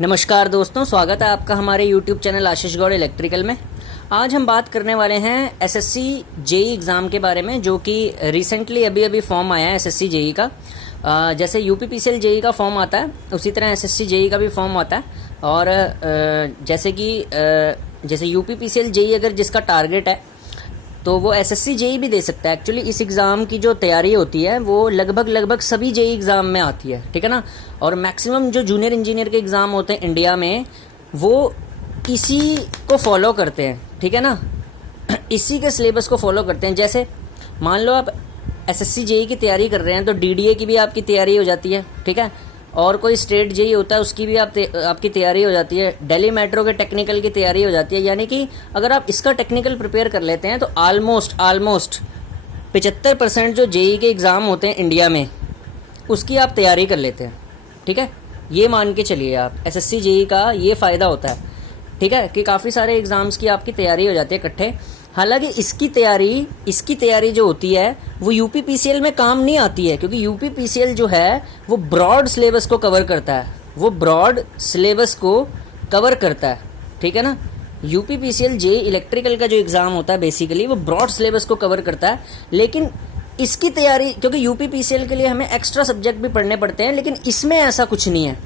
नमस्कार दोस्तों, स्वागत है आपका हमारे YouTube चैनल आशीष गौड़ इलेक्ट्रिकल में। आज हम बात करने वाले हैं एसएससी जेई एग्ज़ाम के बारे में, जो कि रिसेंटली अभी फॉर्म आया है एसएससी जेई का। जैसे यूपीपीसीएल जेई का फॉर्म आता है उसी तरह एसएससी जेई का भी फॉर्म आता है। और जैसे यूपीपीसीएल जेई अगर जिसका टारगेट है तो वो एसएससी जेई भी दे सकता है। एक्चुअली इस एग्ज़ाम की जो तैयारी होती है वो लगभग सभी जेई एग्ज़ाम में आती है, ठीक है ना। और मैक्सिमम जो जूनियर इंजीनियर के एग्ज़ाम होते हैं इंडिया में वो इसी को फॉलो करते हैं, ठीक है ना। इसी के सिलेबस को फॉलो करते हैं। जैसे मान लो आप एसएससी जेई की तैयारी कर रहे हैं तो डीडीए की भी आपकी तैयारी हो जाती है, ठीक है। और कोई स्टेट जेई होता है उसकी भी आपकी तैयारी हो जाती है। दिल्ली मेट्रो के टेक्निकल की तैयारी हो जाती है। यानी कि अगर आप इसका टेक्निकल प्रिपेयर कर लेते हैं तो ऑलमोस्ट 75% जो जेई के एग्ज़ाम होते हैं इंडिया में उसकी आप तैयारी कर लेते हैं, ठीक है। ये मान के चलिए आप, एसएससी जेई का ये फ़ायदा होता है, ठीक है, कि काफ़ी सारे एग्ज़ाम्स की आपकी तैयारी हो जाती है इकट्ठे। हालांकि इसकी तैयारी जो होती है वो यूपीपीसीएल में काम नहीं आती है, क्योंकि यूपीपीसीएल जो है वो ब्रॉड सिलेबस को कवर करता है। ठीक है ना। यूपीपीसीएल जेई इलेक्ट्रिकल का जो एग्ज़ाम होता है बेसिकली वो ब्रॉड सिलेबस को कवर करता है। लेकिन इसकी तैयारी, क्योंकि यूपीपीसीएल के लिए हमें एक्स्ट्रा सब्जेक्ट भी पढ़ने पड़ते हैं, लेकिन इसमें ऐसा कुछ नहीं है।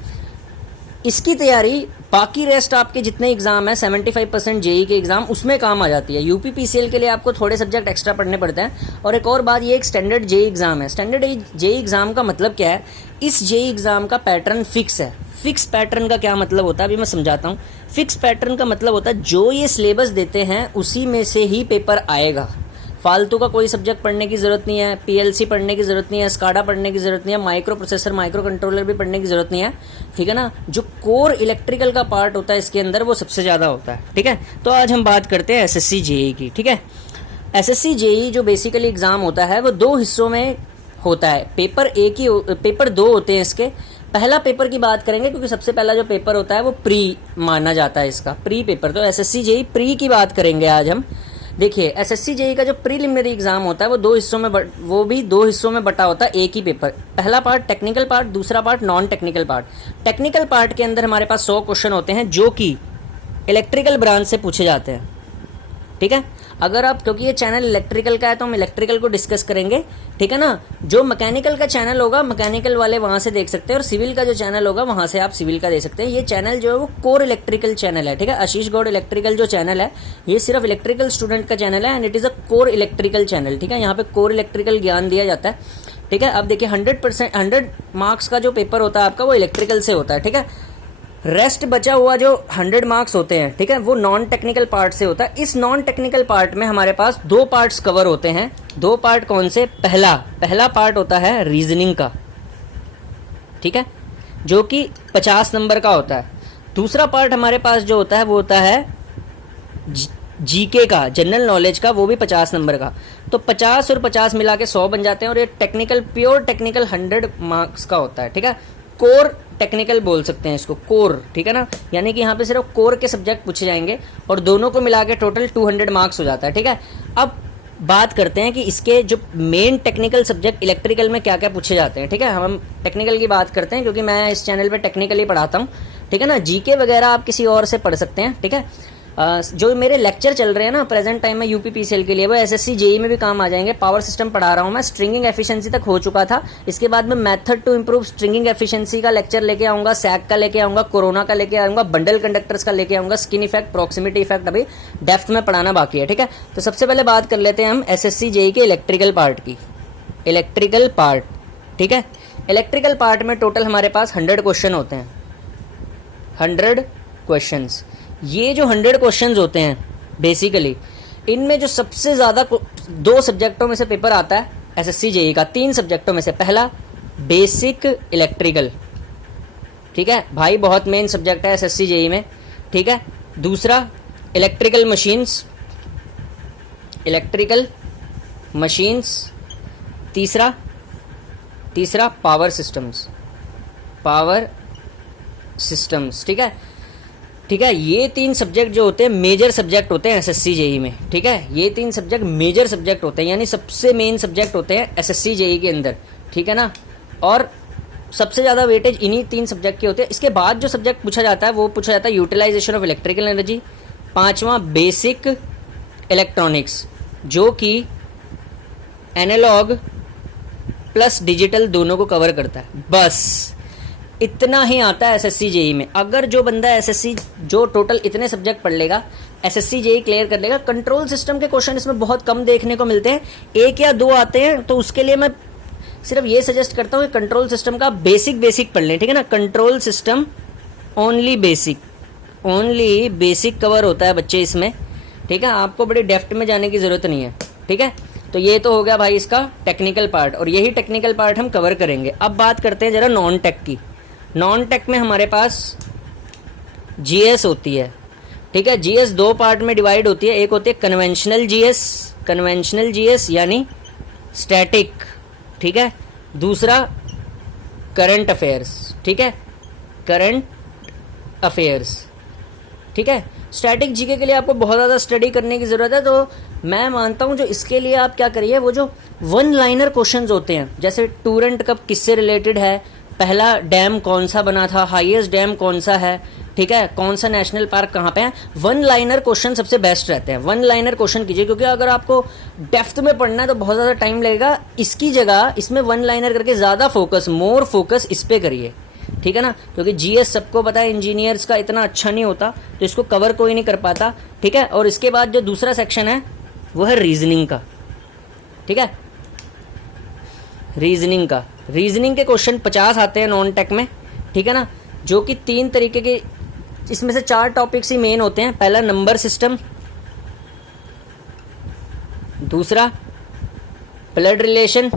इसकी तैयारी बाकी रेस्ट आपके जितने एग्जाम है 75% जेई के एग्जाम उसमें काम आ जाती है। यूपीपीसीएल के लिए आपको थोड़े सब्जेक्ट एक्स्ट्रा पढ़ने पड़ते हैं। और एक और बात, ये एक स्टैंडर्ड जेई एग्जाम है। स्टैंडर्ड जेई एग्जाम का मतलब क्या है? इस जेई एग्जाम का पैटर्न फिक्स है। फिक्स पैटर्न का क्या मतलब होता है अभी मैं समझाता हूँ। फिक्स पैटर्न का मतलब होता है जो ये सिलेबस देते हैं उसी में से ही पेपर आएगा। फालतू का कोई सब्जेक्ट पढ़ने की ज़रूरत नहीं है, पीएलसी पढ़ने की ज़रूरत नहीं है, स्काडा पढ़ने की ज़रूरत नहीं है, माइक्रो प्रोसेसर माइक्रो कंट्रोलर भी पढ़ने की ज़रूरत नहीं है, ठीक है ना। जो कोर इलेक्ट्रिकल का पार्ट होता है इसके अंदर वो सबसे ज़्यादा होता है, ठीक है। तो आज हम बात करते हैं एसएससी जेई की, ठीक है। एसएससी जेई जो बेसिकली एग्ज़ाम होता है वो दो हिस्सों में होता है। पेपर दो होते हैं इसके। पहला पेपर की बात करेंगे क्योंकि सबसे पहला जो पेपर होता है वो प्री माना जाता है, इसका प्री पेपर। तो एसएससी जेई प्री की बात करेंगे आज हम। देखिए, एसएससी जेई का जो प्रीलिमिनरी एग्जाम होता है वो दो हिस्सों में बटा होता है एक ही पेपर। पहला पार्ट टेक्निकल पार्ट, दूसरा part non technical part. Technical part के अंदर हमारे पास 100 क्वेश्चन होते हैं जो कि इलेक्ट्रिकल ब्रांच से पूछे जाते हैं, ठीक है। अगर आप, क्योंकि ये चैनल इलेक्ट्रिकल का है तो हम इलेक्ट्रिकल को डिस्कस करेंगे, ठीक है ना। जो मैकेनिकल का चैनल होगा मैकेनिकल वाले वहां से देख सकते हैं, और सिविल का जो चैनल होगा वहां से आप सिविल का देख सकते हैं। ये चैनल जो है वो कोर इलेक्ट्रिकल चैनल है, ठीक है। आशीष गौड़ इलेक्ट्रिकल जो चैनल है ये सिर्फ इलेक्ट्रिकल स्टूडेंट का चैनल है, and it is a core electrical channel, ठीक है। यहाँ पे कोर इलेक्ट्रिकल ज्ञान दिया जाता है, ठीक है। अब देखिए 100 मार्क्स का जो पेपर होता है आपका वो इलेक्ट्रिकल से होता है, ठीक है। रेस्ट बचा हुआ जो 100 मार्क्स होते हैं, ठीक है, वो नॉन टेक्निकल पार्ट से होता है। इस नॉन टेक्निकल पार्ट में हमारे पास दो पार्ट्स कवर होते हैं। दो पार्ट कौन से? पहला पार्ट होता है रीजनिंग का, ठीक है, जो कि 50 नंबर का होता है। दूसरा पार्ट हमारे पास जो होता है वो होता है जीके का, जनरल नॉलेज का, वो भी 50 नंबर का। तो 50 और 50 मिला के 100 बन जाते हैं, और ये टेक्निकल, प्योर टेक्निकल 100 मार्क्स का होता है, ठीक है। कोर टेक्निकल बोल सकते हैं इसको, कोर, ठीक है ना। यानी कि यहाँ पे सिर्फ कोर के सब्जेक्ट पूछे जाएंगे और दोनों को मिला के टोटल 200 मार्क्स हो जाता है, ठीक है। अब बात करते हैं कि इसके जो मेन टेक्निकल सब्जेक्ट इलेक्ट्रिकल में क्या क्या पूछे जाते हैं, ठीक है। हम टेक्निकल की बात करते हैं क्योंकि मैं इस चैनल पे टेक्निकली पढ़ाता हूँ, ठीक है ना। जीके वगैरह आप किसी और से पढ़ सकते हैं, ठीक है। जो मेरे लेक्चर चल रहे हैं ना प्रेजेंट टाइम में यूपीपीसीएल के लिए, वो एसएससी जेई में भी काम आ जाएंगे। पावर सिस्टम पढ़ा रहा हूँ मैं, स्ट्रिंगिंग एफिशिएंसी तक हो चुका था। इसके बाद में method to improve stringing efficiency का लेक्चर लेके आऊंगा, सैक का लेके आऊंगा, कोरोना का लेके आऊंगा, बंडल कंडक्टर्स का लेके आऊंगा, स्किन इफेक्ट, प्रॉक्सिमिटी इफेक्ट अभी डेप्थ में पढ़ाना बाकी है, ठीक है। तो सबसे पहले बात कर लेते हैं हम एसएससी जेई के इलेक्ट्रिकल पार्ट की। इलेक्ट्रिकल पार्ट, ठीक है। इलेक्ट्रिकल पार्ट में टोटल हमारे पास 100 क्वेश्चन होते हैं। 100 क्वेश्चंस। ये जो 100 क्वेश्चंस होते हैं बेसिकली, इनमें जो सबसे ज़्यादा दो सब्जेक्टों में से पेपर आता है एसएससी जेई का, 3 सब्जेक्टों में से। पहला बेसिक इलेक्ट्रिकल, ठीक है भाई, बहुत मेन सब्जेक्ट है एसएससी जेई में, ठीक है। दूसरा इलेक्ट्रिकल मशीन्स, तीसरा पावर सिस्टम्स, ठीक है। ये 3 सब्जेक्ट जो होते हैं मेजर सब्जेक्ट होते हैं एसएससी जेई में, ठीक है। ये 3 सब्जेक्ट मेजर सब्जेक्ट होते हैं, यानी सबसे मेन सब्जेक्ट होते हैं एसएससी जेई के अंदर, ठीक है ना। और सबसे ज़्यादा वेटेज इन्हीं 3 सब्जेक्ट के होते हैं। इसके बाद जो सब्जेक्ट पूछा जाता है वो पूछा जाता है यूटिलाइजेशन ऑफ इलेक्ट्रिकल एनर्जी, 5वां बेसिक इलेक्ट्रॉनिक्स जो कि एनालॉग प्लस डिजिटल दोनों को कवर करता है। बस इतना ही आता है एसएससी जेई में। अगर जो बंदा एसएससी जो टोटल इतने सब्जेक्ट पढ़ लेगा, एसएससी जेई क्लियर कर लेगा। कंट्रोल सिस्टम के क्वेश्चन इसमें बहुत कम देखने को मिलते हैं, 1 या 2 आते हैं, तो उसके लिए मैं सिर्फ ये सजेस्ट करता हूँ कि कंट्रोल सिस्टम का बेसिक पढ़ लें, ठीक है ना। Control system only basic cover होता है बच्चे इसमें, ठीक है। आपको बड़ी डेप्थ में जाने की ज़रूरत नहीं है, ठीक है। तो ये तो हो गया भाई इसका टेक्निकल पार्ट, और यही टेक्निकल पार्ट हम कवर करेंगे। अब बात करते हैं ज़रा नॉन टेक की। नॉन टेक में हमारे पास जीएस होती है, ठीक है। जीएस 2 पार्ट में डिवाइड होती है। एक होती है कन्वेंशनल जीएस यानी स्टैटिक, ठीक है। दूसरा करंट अफेयर्स, ठीक है, करंट अफेयर्स, ठीक है। स्टैटिक जीके के लिए आपको बहुत ज़्यादा स्टडी करने की ज़रूरत है, तो मैं मानता हूँ जो इसके लिए आप क्या करिए, वो जो 1 लाइनर क्वेश्चंस होते हैं, जैसे टूरेंट कप किससे रिलेटेड है, पहला डैम कौन सा बना था, हाईएस्ट डैम कौन सा है, ठीक है, कौन सा नेशनल पार्क कहाँ पे है, 1 लाइनर क्वेश्चन सबसे बेस्ट रहते हैं। 1 लाइनर क्वेश्चन कीजिए, क्योंकि अगर आपको डेप्थ में पढ़ना है तो बहुत ज़्यादा टाइम लगेगा। इसकी जगह इसमें 1 लाइनर करके ज़्यादा मोर फोकस इस पे करिए, ठीक है ना। क्योंकि जीएस सबको पता है इंजीनियर्स का इतना अच्छा नहीं होता, तो इसको कवर कोई नहीं कर पाता, ठीक है। और इसके बाद जो दूसरा सेक्शन है वो है रीजनिंग का, ठीक है। रीजनिंग के क्वेश्चन 50 आते हैं नॉन टेक में, ठीक है ना, जो कि 3 तरीके के, इसमें से 4 टॉपिक्स ही मेन होते हैं। पहला नंबर सिस्टम, दूसरा ब्लड रिलेशन,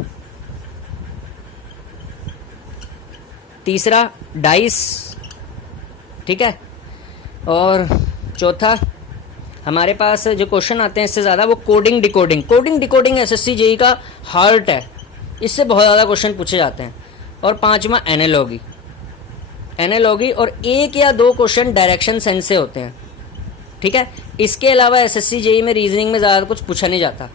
तीसरा डाइस, ठीक है, और चौथा हमारे पास जो क्वेश्चन आते हैं इससे ज़्यादा वो कोडिंग डिकोडिंग एसएससी जेई का हार्ट है, इससे बहुत ज़्यादा क्वेश्चन पूछे जाते हैं। और 5वां एनालॉगी और 1 या 2 क्वेश्चन डायरेक्शन सेंस से होते हैं, ठीक है। इसके अलावा एसएससी जेई में रीजनिंग में ज़्यादा कुछ पूछा नहीं जाता।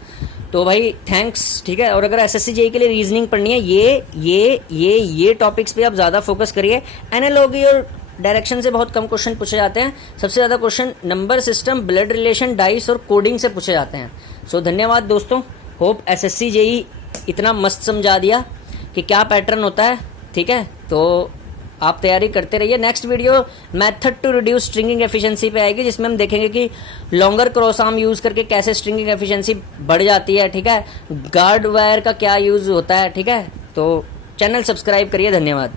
तो भाई थैंक्स, ठीक है। और अगर एसएससी जेई के लिए रीजनिंग पढ़नी है, ये टॉपिक्स पे आप ज़्यादा फोकस करिए। एनालॉगी और डायरेक्शन से बहुत कम क्वेश्चन पूछे जाते हैं। सबसे ज़्यादा question number system, blood relation, dice और कोडिंग से पूछे जाते हैं। सो धन्यवाद दोस्तों। होप एसएससी जेई इतना मस्त समझा दिया कि क्या पैटर्न होता है, ठीक है। तो आप तैयारी करते रहिए। Next video method to reduce stringing efficiency पे आएगी, जिसमें हम देखेंगे कि लॉन्गर क्रॉस आर्म यूज़ करके कैसे स्ट्रिंगिंग एफिशिएंसी बढ़ जाती है, ठीक है। गार्ड वायर का क्या यूज़ होता है, ठीक है। तो चैनल सब्सक्राइब करिए। धन्यवाद।